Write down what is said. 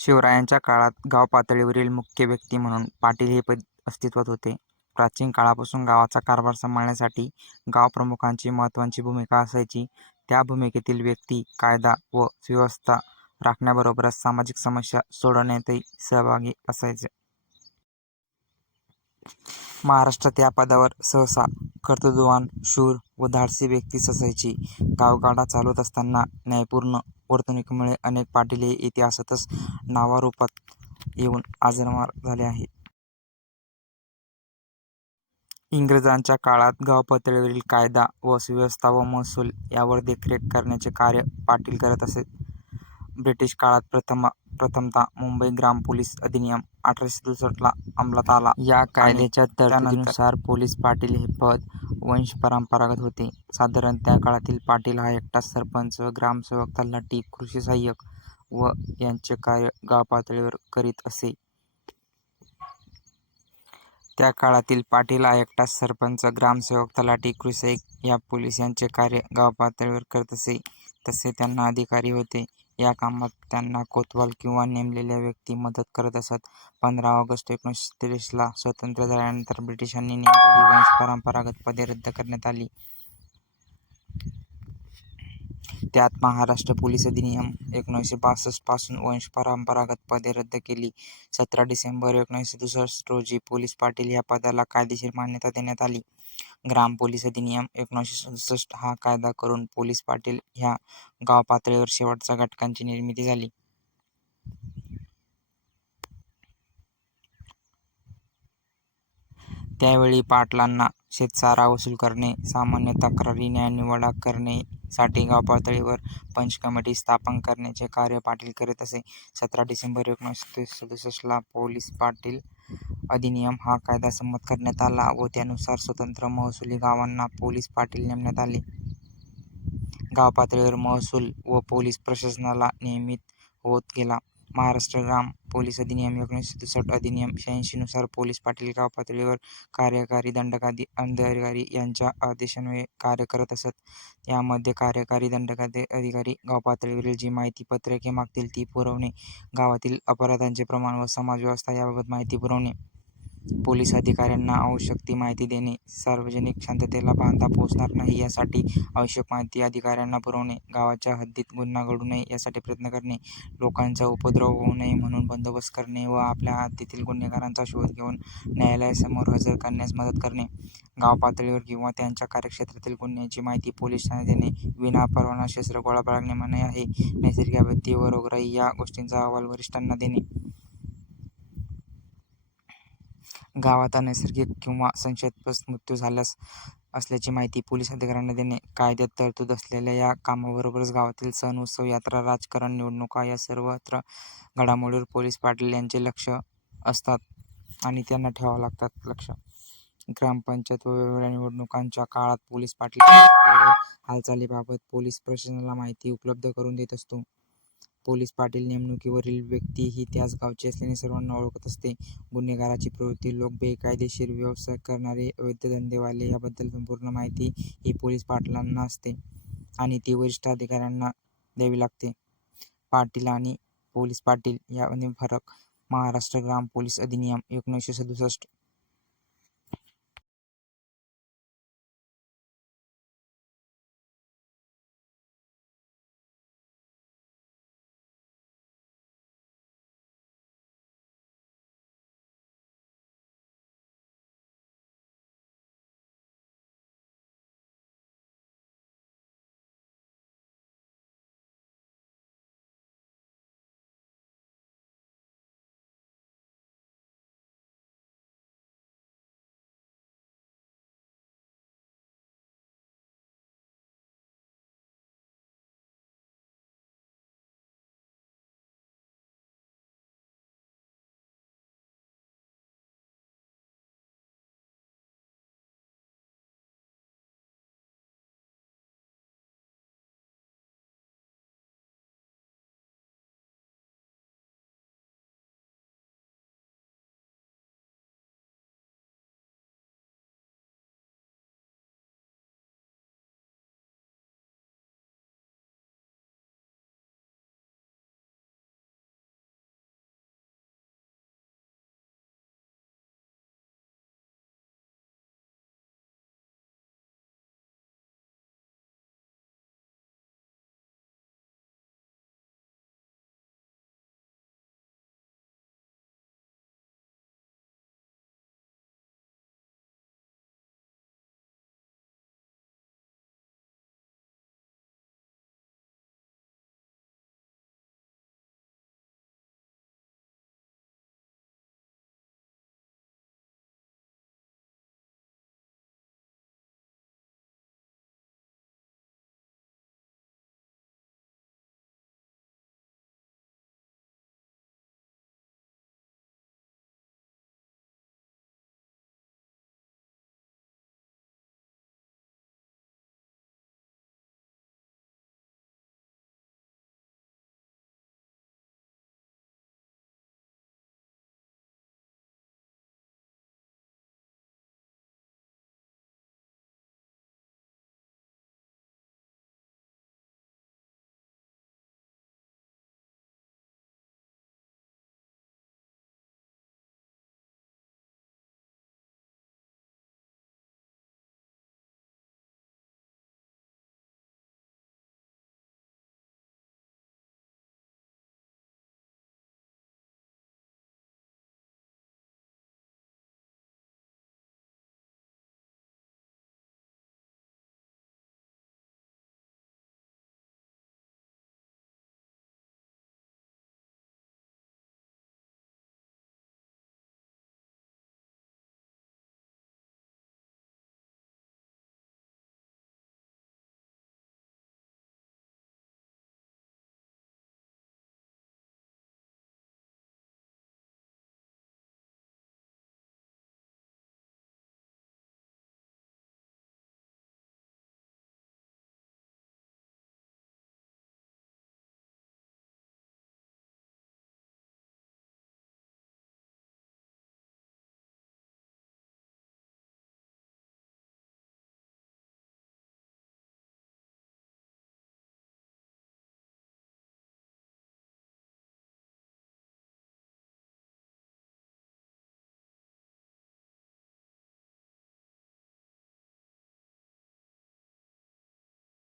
शिवरायांच्या काळात गाव पातळीवरील मुख्य व्यक्ती म्हणून पाटील हे पद अस्तित्वात होते. प्राचीन काळापासून गावाचा कारभार सांभाळण्यासाठी गावप्रमुखांची महत्त्वाची भूमिका असायची. त्या भूमिकेतील व्यक्ती कायदा व सुव्यवस्था राखण्याबरोबरच सामाजिक समस्या सोडवण्यातही सहभागी असायचे. महाराष्ट्रात या पदावर सहसा कर्तृत्ववान, शूर व धाडसी व्यक्तीच असायची. गावगाडा चालवत असताना न्यायपूर्ण वर्तणुकीमुळे अनेक पाटील हे इतिहासातच नावारूपात येऊन आजरमार झाले आहेत. इंग्रजांच्या काळात गावपातळीवरील कायदा व सुव्यवस्था व महसूल यावर देखरेख करण्याचे कार्य पाटील करत असत. ब्रिटिश काळात प्रथमतः मुंबई ग्राम पोलीस अधिनियम अठराशे सदुसष्ट ला अंमलात आला. या कायद्याच्या तरतुदीनुसार पोलीस पाटील हे पद वंशपरंपरागत होते. साधारण त्या काळातील पाटील हा एकटाच सरपंच, ग्रामसेवक, तलाठी, कृषी सहाय्यक व यांचे कार्य गावपातळीवर करीत असे. त्या काळातील पाटील हा एकटाच सरपंच, ग्रामसेवक, तलाठी, कृषी या पोलीस यांचे कार्य गावपातळीवर करीत असे. तसे त्यांना अधिकारी होते. या कामात त्यांना कोतवाल किंवा नेमलेल्या व्यक्ती मदत करत असत. पंधरा ऑगस्ट एकोणीसशे तेवीसला स्वतंत्र स्वातंत्र्य झाल्यानंतर ब्रिटिशांनी नेमलेली वंशपरंपरागत पदे रद्द करण्यात आली. त्यात महाराष्ट्र पोलीस अधिनियम एकोणीसशे बासष्टपासून वंशपरंपरागत पदे रद्द केली. सतरा डिसेंबर एकोणीसशे दुसष्ट रोजी पोलीस पाटील या पदाला कायदेशीर मान्यता देण्यात आली. ग्राम पोलीस अधिनियम एकोणीसशे सदुसष्ट हा कायदा करून पोलीस पाटील ह्या गावपातळीवर शेवटच्या घटकांची निर्मिती झाली. त्यावेळी पाटलांना शेतसारा वसूल करणे, सामान्य तक्रारी न्यायनिवाडा करणे साठी गावपातळीवर पंच कमिटी स्थापन करण्याचे कार्य पाटील करीत असे. सतरा डिसेंबर एकोणीसशे सदुसष्टला पोलीस पाटील अधिनियम हा कायदा संमत करण्यात आला व त्यानुसार स्वतंत्र महसुली गावांना पोलीस पाटील नेमण्यात आले. गावपातळीवर महसूल व पोलीस प्रशासनाला नियमित होत गेला. महाराष्ट्र ग्राम पोलीस अधिनियम एकोणीसशे सदुसष्ट अधिनियम शहाऐंशीनुसार पोलीस पाटील गावपातळीवर कार्यकारी दंडाधिकारी यांच्या आदेशान्वये कार्य करत असत. यामध्ये कार्यकारी दंडाधिकारी गावपातळीवर जी माहिती पत्रके मागतील ती पुरवणे, गावातील अपराधांचे प्रमाण व समाज व्यवस्था याबाबत माहिती पुरवणे, पोलीस अधिकाऱ्यांना आवश्यक ती माहिती देणे, सार्वजनिक शांततेला बाधा पोचणार नाही यासाठी आवश्यक माहिती अधिकाऱ्यांना पुरवणे, गावाच्या हद्दीत गुन्हा घडू नये यासाठी प्रयत्न करणे, लोकांचा उपद्रव होऊ नये म्हणून बंदोबस्त करणे व आपल्या हद्दीतील गुन्हेगारांचा शोध घेऊन न्यायालयासमोर हजर करण्यास मदत करणे, गावपातळीवर किंवा त्यांच्या कार्यक्षेत्रातील गुन्ह्यांची माहिती पोलीस ठाण्यात देणे, विनापरवाना शस्त्र गोळा बाळगणे मनाई आहे, नैसर्गिक आपत्ती व रोगराई या गोष्टींचा अहवाल वरिष्ठांना देणे. गावात अनैसर्गिक किंवा संशयास्पद मृत्यू झाल्यास असल्याची माहिती पोलीस अधिकाऱ्यांना देणे. कायद्यात तरतूद असलेल्या या कामाबरोबरच गावातील सण, उत्सव, यात्रा, राजकारण, निवडणुका या सर्वत्र घडामोडीवर पोलीस पाटील यांचे लक्ष असतात आणि त्यांना ठेवावं लागतात लक्ष. ग्रामपंचायत व वेगवेगळ्या निवडणुकांच्या काळात पोलीस पाटील हालचालीबाबत पोलीस प्रशासनाला माहिती उपलब्ध करून देत असतो. पोलीस पाटील नेमणुकीवरील व्यक्ती ही त्याच गावची असल्याने सर्वांना ओळखत असते. गुन्हेगाराची प्रवृत्ती, लोक बेकायदेशीर व्यवसाय करणारे, अवैध धंदेवाले याबद्दल संपूर्ण माहिती ही पोलीस पाटलांना असते आणि ती वरिष्ठ अधिकाऱ्यांना द्यावी लागते. पाटील आणि पोलीस पाटील यामध्ये फरक. महाराष्ट्र ग्राम पोलीस अधिनियम एकोणीसशे सदुसष्ट